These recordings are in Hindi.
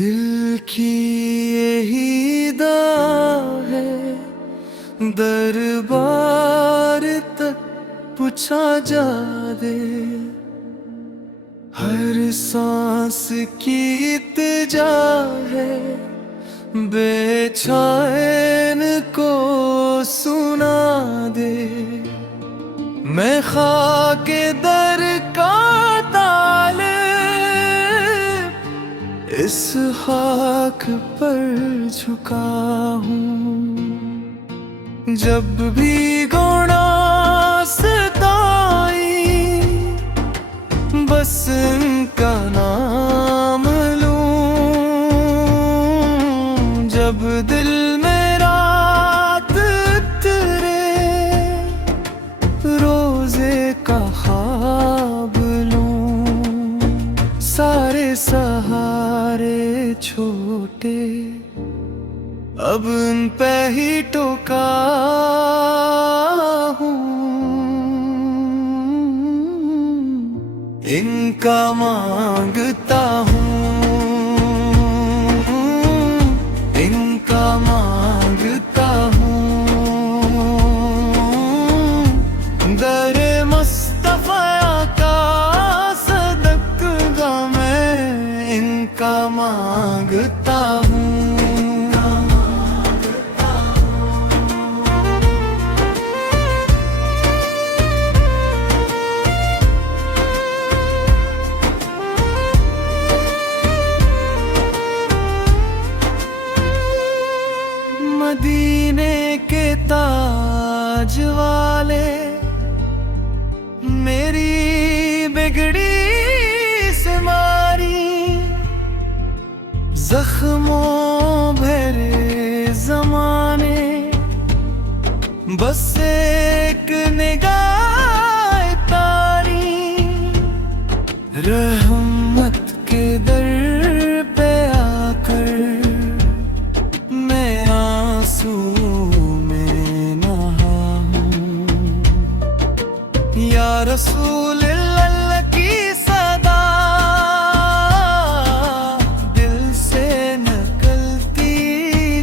दिल की यही दां है, दरबार तक पूछा जा दे। हर सांस की इत्जा है, बेचैन को सुना दे। मैं खाके दर का तालिब इस खाक पर झुका हूँ। जब भी गुना सताई बस इनका नाम लूं। जब दिल में रात उतरे रोजे का ख्वाब लूं। सारे सहारे छोटे अब उन पे ही टोका हूँ। इनका मांगता हूँ, इनका मांगता हूँ। दरे मुस्तफा का सदका मैं इनका मांगता हूँ। मदीने के ताज वाले मेरी बिगड़ी से मारी। जख्मों भरे जमाने बस एक निगाह तारी। रहमत के दर पे आकर या रसूल अल्लाह की सदा दिल से निकलती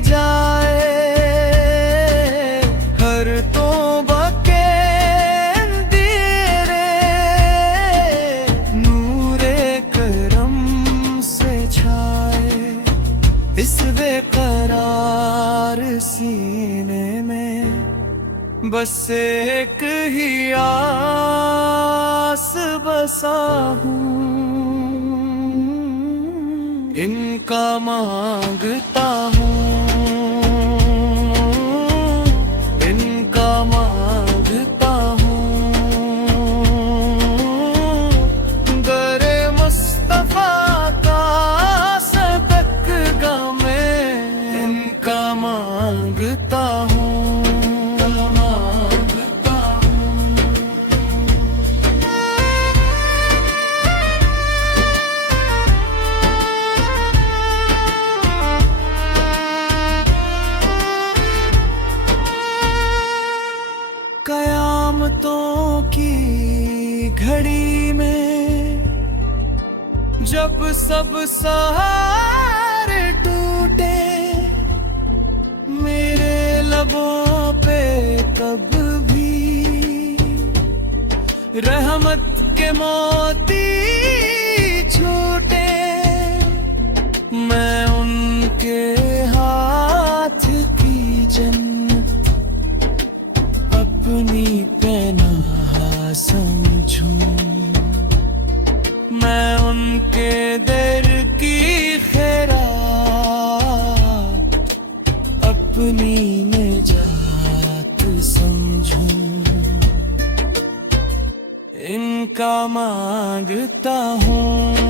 जाए। हर तौबा के अंधेरे नूरे करम से छाए। इस बेकरार सीने में बस एक ही आस बसा हूँ। इनका मांगता हूँ, इनका मांगता हूँ। दरे मुस्तफा का सदका मैं इनका मांगता हूँ। कयामतों की घड़ी में जब सब सहारे टूटे मेरे लबों पे तब भी रहमत के मोती छूटे। मैं उनके हाथ की जन्नत अपनी पनाह समझूं। मैं उनके दर की खैरात अपनी निजात समझूं। इनका मांगता हूँ,